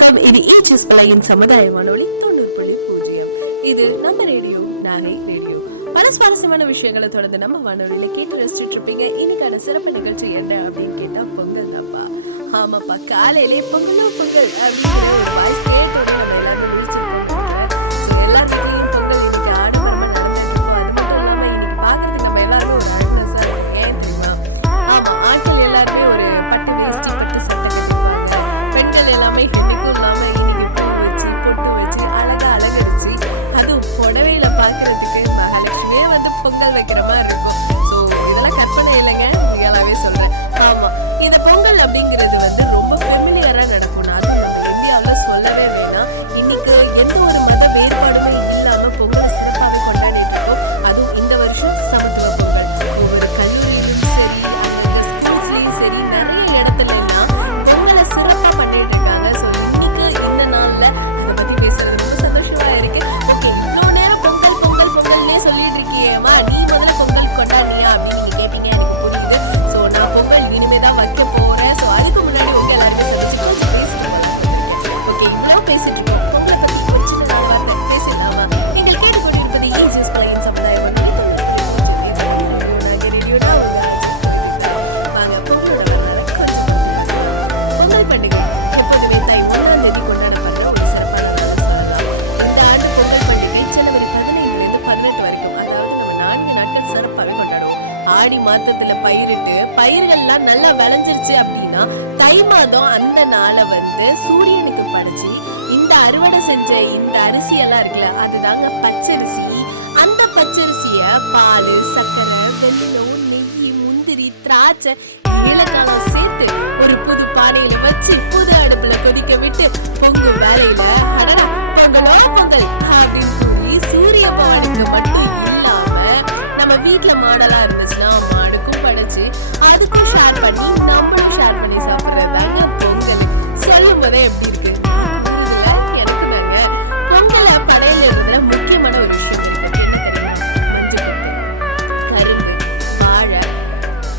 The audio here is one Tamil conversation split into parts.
வணக்கம். இது ஈச்சிஸ் பழையின் சமுதாய வானொலி 90.0. இது நம்ம ரேடியோ, நாகை ரேடியோ. பல சுவாரஸ்யமான விஷயங்களை தொடர்ந்து நம்ம வானொலியில கேட்டு ரசிச்சுட்டு இருப்பீங்க. இன்னைக்கான சிறப்பு நிகழ்ச்சி என்ன அப்படின்னு கேட்டா பொங்கல் தான்ப்பா. ஆமாப்பா, காலையிலே பொங்கல் அப்படிங்கிற ஒரு வாய்ஸ் கேட்டோட நம்ம எல்லாருமே விழிச்சிருக்கோம். எல்லாருக்கையும் பொங்கல் இன்னைக்கு ஆடம்பரமா நடந்துட்டு இருக்கோம். அது மட்டும் இல்லாம இன்னைக்கு பாக்குறதுக்கு நம்ம எல்லாருமே ஒரு அழகா ஏன் தெரியுமா? ஆமா, ஆட்கள் எல்லாருமே ஒரு பட்டு வேஷ்டி பட்டு சட்டை கட்டிக்குவாங்க. பெண்கள் எல்லாமே என்னைக்கும் இல்லாம இன்னைக்கு பூ வச்சு பொட்டு வச்சு அழகா அலங்கரிச்சு, அதுவும் புடவையில பாக்குறதுக்கு மகாலட்சுமியே வந்து பொங்கல் வைக்கிற மாதிரி இருக்கும். ஸோ இதெல்லாம் கற்பனை இல்லைங்க, ரியலாவே சொல்றேன். ஆமா, இந்த பொங்கல் அப்படிங்கிறது வந்து ரொம்ப ஃபெமிலியரா நடக்கும். அதுவும் நம்ம இந்தியாவில் சொல்லவே வேணாம். இன்னைக்கு எந்த ஒரு மத வேறுபாடுமே இல்லாம பொங்கலை சிறப்பாகவே கொண்டாடிட்டு இருக்கோம். அதுவும் இந்த வருஷம் சமத்துவ பொங்கல். ஒவ்வொரு கல்லூரியிலும் சரி, அந்த ஸ்கூல்ஸ்லயும் சரி, நிறைய இடத்துல எல்லாம் பொங்கலை சிறப்பா பண்ணிட்டு இருக்காங்க. ஸோ இன்னைக்கு இந்த நாள்ல அதை பத்தி பேசுறது ரொம்ப சந்தோஷமா இருக்கு. ஓகே, இவ்வளவு நேரம் பொங்கல் பொங்கல் பொங்கல்னே சொல்லிட்டு இருக்கியேமா, நீ முதல்ல பொங்கல் கொண்டாடியா அப்படின்னு நீங்க கேட்டீங்க, எனக்கு புரியுது. ஸோ நான் பொங்கல் இனிமேதான் வைக்க போறேன். ஸோ அதுக்கு முன்னாடி உங்க எல்லாருமே சந்திச்சு கொஞ்சம் பேசிட்டு ஓகே, இவ்வளவு பேசிட்டு இருக்கோம். பொங்கலை பத்தி ஒரு சின்ன நாள் வார்த்தை பேசிடலாமா? நீங்கள் கேட்டுக்கொண்டிருப்பது ஈஜிஎஸ் பழையின் சமுதாய வானொலி 90.0. வாங்க, பொங்கலோட வரலாறை கொஞ்சம் பொங்கல் பண்டிகை எப்போதுமே தை 1ஆம் தேதி கொண்டாடப்படுற ஒரு சிறப்பான நாள் சொல்லலாம். இந்த ஆண்டு பொங்கல் பண்டிகை ஜனவரி 15 18 வரைக்கும், அதாவது நம்ம 4 நாட்கள் சிறப்பாகவே கொண்டாடுவோம். ஆடி மாதத்துல பயிரிட்டு பயிர்கள்லாம் நல்லா விளைஞ்சிருச்சு அப்படின்னா தை மாதம் அந்த நாளை வந்து சூரியனுக்கு படைச்சு இந்த அறுவடை செஞ்ச இந்த அரிசி எல்லாம் இருக்குல்ல, அதுதாங்க பச்சரிசி. அந்த பச்சரிசிய பால், சர்க்கரை, வெல்லம், நெய், முந்திரி, திராட்சை, ஏலக்காலம் சேர்த்து ஒரு புது பானையில வச்சு புது அடுப்புல கொதிக்க விட்டு பொங்கல் வேலையில பொங்கலோ பொங்கல் அப்படின்னு சொல்லி சூரிய பகவானுக்கு மட்டும் இல்லாம நம்ம வீட்டுல மாடலா இருந்துச்சுன்னா மாடுக்கும் படைச்சு அதுக்கும் ஷேர் பண்ணி நம்மளும் ஷேர் பண்ணி சாப்பிடுறதாங்க பொங்கல். சொல்லும் போதே எப்படி இருக்கு எனக்கு நாங்க பொங்கலை படையில இருந்ததுல முக்கியமான ஒரு விஷயம் இருக்கு. என்ன தெரியுமா? மஞ்சள், கரும்பு, வாழை,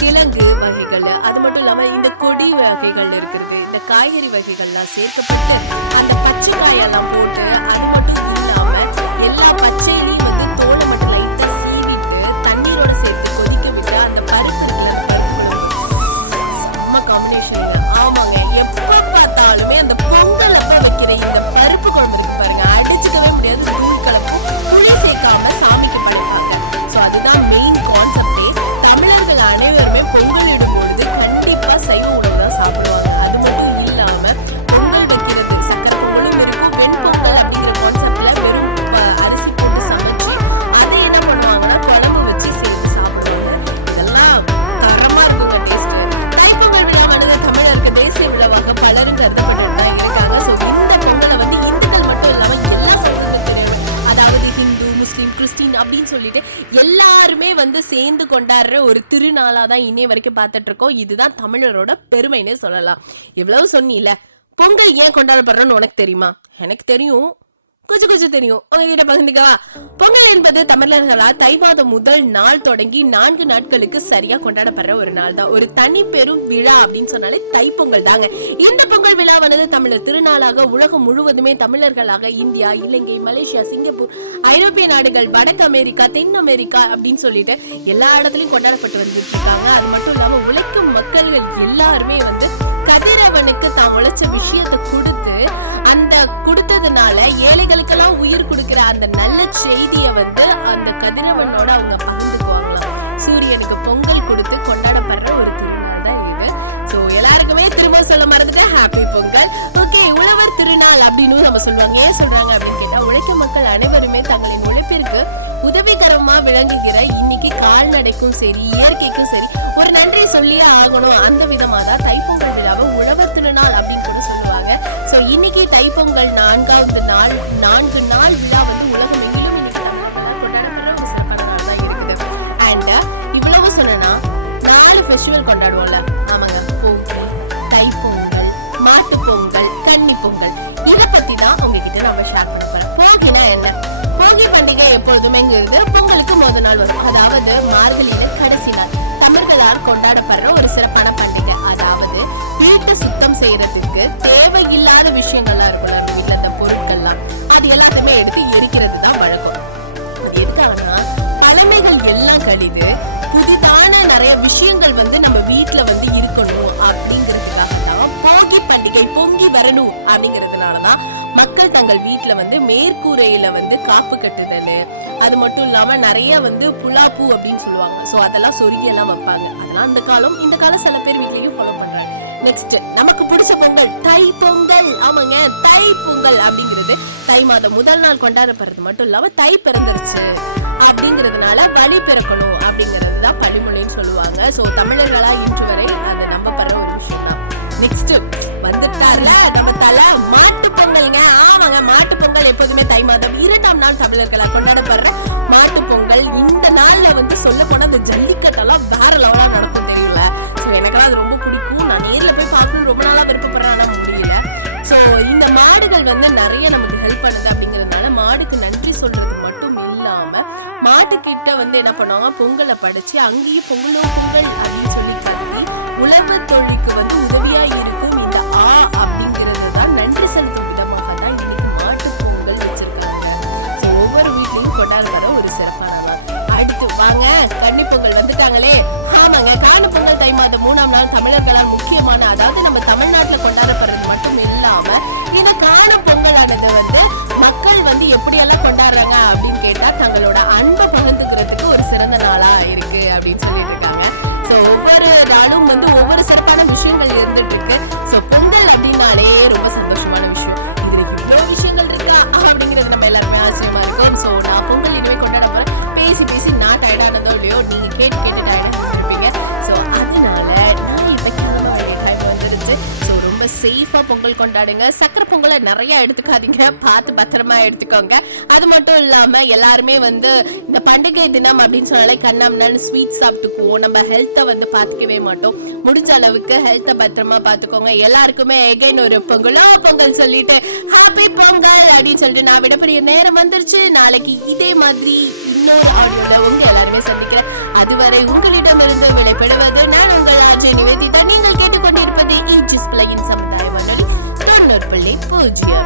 கிழங்கு வகைகள், அது மட்டும் இல்லாம இந்த கொடி வகைகள் இருக்கிறது, இந்த காய்கறி வகைகள்லாம் சேர்க்கப்பட்டு அந்த பச்சை காயெல்லாம் போட்டு, அது மட்டும் இல்லாம எல்லா பச்சையிலையும் வந்து தோலை மட்டும் லைட்டா சீவிட்டு தண்ணீரோட சேர்த்து கொதிக்க விட்டு அந்த பருப்பு இருக்குல்ல, செம்ம காம்பினேஷன். ஆமாங்க, எப்ப பார்த்தாலுமே அந்த பொங்கல் அப்ப வைக்கிற இந்த பருப்பு குழம்பு இருக்கு பாருங்க, அடிச்சுக்கவே முடியாது. புளி கலப்பும் புளி சேர்க்காம சாமிக்கு படைப்பாங்க. ஸோ அதுதான் மெயின் கான்செப்டே. தமிழர்கள் அனைவருமே பொங்கல் இடும்பொழுது கண்டிப்பா சைவ உணவு தான் சாப்பிடுவாங்க. அது மட்டும் இல்லாம பொங்கல் வைக்கிறது சக்கரை பொங்கலும் இருக்கும், வெண்பொங்கல் அப்படிங்கிற கான்செப்ட்ல வெறும் அரிசி போட்டு சமைச்சு அதை என்ன பண்ணுவாங்கன்னா குழம்பு வச்சு சேர்த்து சாப்பிடுவாங்க. இதெல்லாம் தரமா இருக்குங்க டேஸ்ட். தைப்பொங்கல் விழாவானது தமிழருக்கு தேசிய விழாவாக பலரும் கருதப்பட்டு தான் இருக்காங்க. ஸோ இந்த பொங்கலை வந்து இந்துக்கள் மட்டும் இல்லாம எல்லா சமூகத்தினரும், அதாவது ஹிந்து, முஸ்லீம், கிறிஸ்டின் அப்படின்னு சொல்லிட்டு எல்லாருமே வந்து சேர்ந்து கொண்டாடுற ஒரு திருநாளா தான் இன்னைய வரைக்கும் பார்த்துட்டு இருக்கோம். இதுதான் தமிழரோட பெருமைன்னு சொல்லலாம். எவ்வளவு சொன்னீல பொங்கல் ஏன் கொண்டாடப்படுறோம்னு உனக்கு தெரியுமா? எனக்கு தெரியும், கொஞ்சம் தெரியும், உங்ககிட்ட பகிர்ந்துக்கவா? பொங்கல் என்பது தமிழர்களால் தை மாதம் முதல் நாள் தொடங்கி 4 நாட்களுக்கு சரியா கொண்டாடப்படுற ஒரு நாள் தான். ஒரு தனி பெரும் விழா அப்படின்னு சொன்னாலே தைப்பொங்கல் தாங்க. இந்த பொங்கல் விழாவானது தமிழர் திருநாளாக உலகம் முழுவதுமே தமிழர்களாக இந்தியா, இலங்கை, மலேசியா, சிங்கப்பூர், ஐரோப்பிய நாடுகள், வடக்கு அமெரிக்கா, தென் அமெரிக்கா அப்படின்னு சொல்லிட்டு எல்லா இடத்துலயும் கொண்டாடப்பட்டு வந்துட்டு இருக்காங்க. அது மட்டும் இல்லாம உழைக்கும் மக்கள்கள் எல்லாருமே வந்து கதிரவனுக்கு தான் உழைச்ச விஷயத்தை கொடுத்து, அந்த கொடுத்ததுனால ஏழைகளுக்கெல்லாம் உயிர் கொடுக்கிற அந்த நல்ல செய்தியை வந்து அந்த கதிரவனோட அவங்க பகிர்ந்துக்குவாங்களாம். சூரியனுக்கு பொங்கல் கொடுத்து கொண்டாடப்படுற ஒரு திருநாள் தான் இது. சோ எல்லாருக்குமே திரும்ப சொல்ல மறந்துட்டு ஹாப்பி பொங்கல். ஓகே, உழவர் திருநாள் அப்படின்னு நம்ம சொல்லுவாங்க. ஏன் சொல்றாங்க அப்படின்னு கேட்டா, உழைக்கும் மக்கள் அனைவருமே தங்களின் உழைப்பிற்கு உதவிகரமா விளங்குகிற இன்னைக்கு கால்நடைக்கும் சரி, இயற்கைக்கும் சரி ஒரு நன்றி சொல்லியே ஆகணும். அந்த விதமா தான் தைப்பொங்கல் விழாவை உழவர் திருநாள் அப்படின்னு கூட சொல்லுவாங்க. சோ இன்னைக்கு தைப்பொங்கல் 4வது நாள், 4 நாள் விழா வந்து உலகம் எங்கிலும் இன்னைக்கு தமிழர்களால் கொண்டாடப்படுற ஒரு சிறப்பான நாள் தான் இருக்குது. அண்ட் இவ்வளவு சொன்னா 4 ஃபெஸ்டிவல் கொண்டாடுவோம்ல. ஆமாங்க, போகி, தைப்பொங்கல், மாட்டு பொங்கல், கன்னி பொங்கல், இதை பத்தி தான் உங்ககிட்ட நம்ம ஷேர் பண்ண போறோம். போகினா என்ன? போகி பண்டிகை எப்பொழுதுமே பொங்கலுக்கு முதல் நாள் வரும். அதாவது மார்கழியில கடைசி நாள் தமிழர்களால் கொண்டாடப்படுற ஒரு சிறப்பான பண்டிகை. அதாவது வீட்டை சுத்தம் செய்யறதுக்கு தேவையில்லை தேவையில்லாத விஷயங்கள்லாம் இருக்கும்ல நம்ம வீட்டுல, இந்த பொருட்கள்லாம் அது எல்லாத்தையுமே எடுத்து எரிக்கிறது தான் வழக்கம். அது எதுக்காகனா பழமைகள் எல்லாம் கழிது புதிதான நிறைய விஷயங்கள் வந்து நம்ம வீட்டுல வந்து இருக்கணும் அப்படிங்கிறதுக்காக தான் போகி பண்டிகை பொங்கி வரணும் அப்படிங்கிறதுனாலதான் மக்கள் தங்கள் வீட்டுல வந்து மேற்கூரையில வந்து காப்பு கட்டுதல், அது மட்டும் இல்லாம நிறைய வந்து புலாப்பூ அப்படின்னு சொல்லுவாங்க. சோ அதெல்லாம் சொருகி எல்லாம் வைப்பாங்க. அதெல்லாம் இந்த காலம் சில பேர் வீட்லயும் ஃபாலோ பண்றாங்க. நெக்ஸ்ட் நமக்கு பிடிச்ச பொங்கல் தை பொங்கல். ஆமாங்க, தை பொங்கல் அப்படிங்கிறது தை மாதம் முதல் நாள் கொண்டாடப்படுறது மட்டும் இல்லாம தை பிறந்துருச்சு அப்படிங்கிறதுனால வழி பிறக்கணும் அப்படிங்கிறது தான் பழிமொழின்னு சொல்லுவாங்க. சோ தமிழர்களா இன்று வரை அது நம்பப்படுற ஒரு விஷயம் தான். நெக்ஸ்ட் வந்துட்டார்ல நம்ம தல மாட்டு பொங்கல்ங்க. ஆமாங்க, மாட்டு பொங்கல் எப்போதுமே தை மாதம் 2ஆம் நாள் தமிழர்களா கொண்டாடப்படுற மாட்டு பொங்கல். இந்த நாள்ல வந்து சொல்ல போனா அந்த ஜல்லிக்கட்டெல்லாம் வேற லெவலா நடக்கும் தெரியல. சோ எனக்கெல்லாம் அது ரொம்ப பிடிக்கும். நான் நேர்ல போய் பார்க்கணும் ரொம்ப நாளா விருப்பப்படுறேன், ஆனா முடியல. சோ இந்த மாடுகள் வந்து நிறைய நமக்கு ஹெல்ப் பண்ணுது அப்படிங்கறதுனால மாடுக்கு நன்றி சொல்றது மட்டும் இல்லாம மாட்டுக்கிட்ட வந்து என்ன பண்ணுவாங்க, பொங்கலை படைச்சு அங்கேயும் பொங்கலோ பொங்கல் அப்படின்னு சொல்லி கட்டி உழவு தொழிலுக்கு வந்து உதவியா இருக்கும் இந்த அப்படிங்கிறது தான் நன்றி செலுத்தும் விதமாக தான் இன்னைக்கு மாட்டு பொங்கல் வச்சிருக்காங்க. சோ ஒவ்வொரு வீட்லயும் கொண்டாடுற ஒரு சிறப்பான நாள். அடுத்து வாங்க கன்னி பொங்கல் வந்துட்டாங்களே. ஆமாங்க, காணும் பொங்கல் தை மாதம் 3ஆம் நாள் தமிழர்களால் முக்கியமான, அதாவது நம்ம தமிழ்நாட்டுல கொண்டாடப்படுறது மட்டும் இல்லாம இந்த காணும் பொங்கலானது வந்து மக்கள் வந்து எப்படியெல்லாம் கொண்டாடுறாங்க அப்படின்னு கேட்டா தங்களோட அன்பை பகிர்ந்துக்கிறதுக்கு ஒரு சிறந்த நாளா இருக்கு அப்படின்னு சொல்லிட்டு இருக்காங்க. சோ ஒவ்வொரு நாளும் வந்து ஒவ்வொரு சிறப்பான விஷயங்கள் இருந்துட்டு இருக்கு. சோ பொங்கல் அப்படின்னாலே ரொம்ப சந்தோஷமான விஷயம். இதுல இவ்வளவு விஷயங்கள் இருக்கா அப்படிங்கிறது நம்ம எல்லாருமே ஆச்சரியமா இருக்கும். சோ நான் பொங்கல் இனிமே கொண்டாட போறேன். பேசி நான் டயர்டானதோ இல்லையோ நீங்க கேட்டு டயர்டா இருப்பீங்க. சோ அதனால நான் இப்ப கிளம்ப வேண்டிய டைம் வந்துருச்சு. சோ ரொம்ப சேஃபா பொங்கல் கொண்டாடுங்க. சக்கரை பொங்கலை நிறைய எடுத்துக்காதீங்க, பார்த்து பத்திரமா எடுத்துக்கோங்க. அது மட்டும் இல்லாம எல்லாருமே வந்து இந்த பண்டிகை தினம் அப்படின்னு சொன்னாலே கண்ணாமண்ணு ஸ்வீட் சாப்பிட்டுக்குவோம். நம்ம ஹெல்த்தை வந்து பாத்துக்கவே மாட்டோம். முடிஞ்ச அளவுக்கு ஹெல்த்தை பத்திரமா பாத்துக்கோங்க. எல்லாருக்குமே எகைன் ஒரு பொங்கல் சொல்லிட்டு ஹாப்பி பொங்கல் அப்படின்னு சொல்லிட்டு நான் விடப்பெரிய நேரம் வந்துருச்சு. நாளைக்கு இதே மாதிரி இன்னொரு ஆடியோல உங்க எல்லாருமே சந்திக்கிறேன். அதுவரை உங்களிடமிருந்து விடைபெறுவது நான் உங்கள் ஆர்ஜே நிவேதிதா. நீங்கள் கேட்டுக்கொண்டிருப்பது சமுதாய வானொலி 90.0.